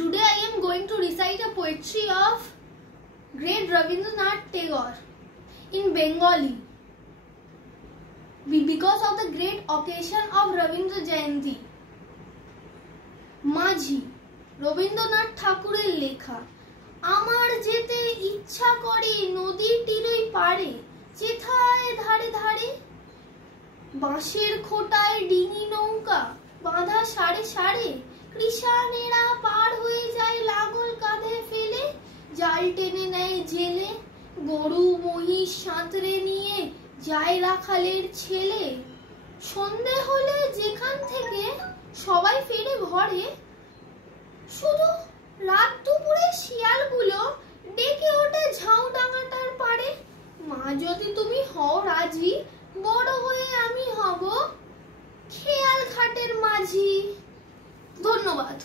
Today I am going to recite a poetry of great Rabindranath Tagore in Bengali because of the great occasion of Rabindra Jayanti. মাঝি রবীন্দ্রনাথ ঠাকুরের লেখা। আমার যেতে ইচ্ছা করে নদীর তীরই পারে, যেথায় ধারে ধারে বাঁশের খোটায় ডিঙি নৌকা বাঁধা সারে সারে, কৃষানেরা পার হয়ে যায় লাঙল কাঁধে ফেলে, জাল টেনে নেয় জেলে, গরু মহিষ সাঁতরে নিয়ে যায় রাখালের ছেলে। সন্ধে হলে যেখান থেকে সবাই ফেরে ঘরে, শুধু রাত দুপুরে শিয়ালগুলো ডেকে ওঠে ঝাউডাঙাটার পারে। মা যদি তুমি হও রাজি, বড় হয়ে আমি হব খেয়াল ঘাটের মাঝি। ধন্যবাদ।